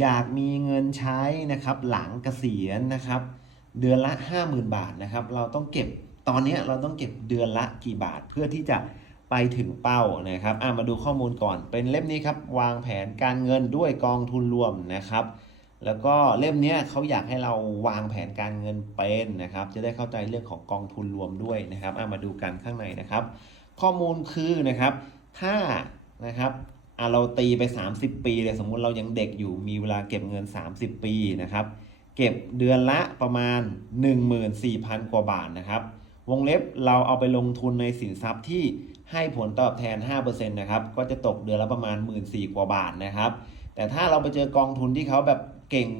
อยากมีเงินใช้นะครับหลังเกษียณนะครับ เดือนละ 50,000 บาทนะครับ เราต้องเก็บตอนนี้เราต้องเก็บเดือนละกี่บาทเพื่อที่จะไปถึงเป้านะครับอะมาดูข้อมูลก่อนเป็นเล่มนี้ครับวางแผนการเงินด้วยกองทุนรวมนะครับ แล้วก็เล่มนี้เขาอยากให้เราวางแผนการเงินเป็นนะครับ จะได้เข้าใจเรื่องของกองทุนรวมด้วยนะครับอะมาดูกันข้างในนะครับ ข้อมูลคือนะครับ ถ้านะครับ อะเราตีไป 30 ปีเลยสมมุติเรายังเด็กอยู่มีเวลาเก็บเงิน 30 ปีนะครับ เก็บเดือนละประมาณ 14,000 กว่าบาทนะครับ วงเล็บเราเอาไปลงทุนในสินทรัพย์ที่ให้ผลตอบแทน 5%นะครับ ก็จะตกเดือนละประมาณ 1 4ื่นกว่าบาทนะครับ แต่ถ้าเราไปเจอกองทุนที่เขาแบบเก่ง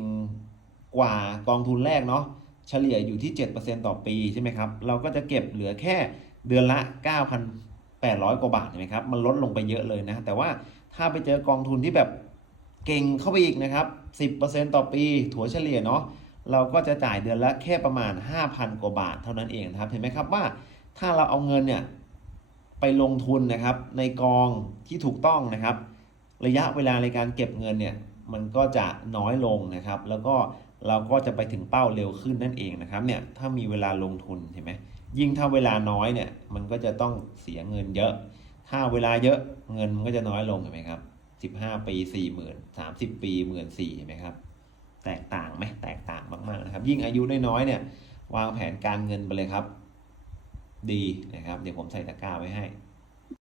กว่ากองทุนแรกเนาะ เฉลี่ยอยู่ที่ 7%ต่อปีใช่ไหมครับ เราก็จะเก็บเหลือแค่เดือนละ 800 กว่าบาทใช่ไหมครับ มันลดลงไปเยอะเลยนะ แต่ว่าถ้าไปเจอกองทุนที่แบบเก่งเข้าไปอีกนะครับ 10%ต่อปี ถัวเฉลี่ยเนาะ เราก็จะจ่ายเดือนละแค่ประมาณ 5,000 กว่าบาทเท่านั้นเองนะครับ เห็นไหมครับว่าถ้าเราเอาเงินเนี่ยไปลงทุนนะครับในกองที่ถูกต้องนะครับ ระยะเวลาในการเก็บเงินเนี่ยมันก็จะน้อยลงนะครับ แล้วก็เราก็จะไปถึงเป้าเร็วขึ้นนั่นเองนะครับเนี่ยถ้ามีเวลาลงทุนเห็นไหม ยิ่งถ้าเวลาน้อยเนี่ยมันก็จะต้องเสียเงินเยอะ ถ้าเวลาเยอะเงินมันก็จะน้อยลงเห็นไหมครับ15ปี4 0,000 30ปี1 4 0 0 0เห็นไหมครับ แตกต่างไหมแตกต่างมากๆนะครับ ยิ่งอายุน้อยๆเนี่ยวางแผนการเงินไปเลยครับ ดีนะครับ เดี๋ยวผมใส่ตะกร้าไว้ให้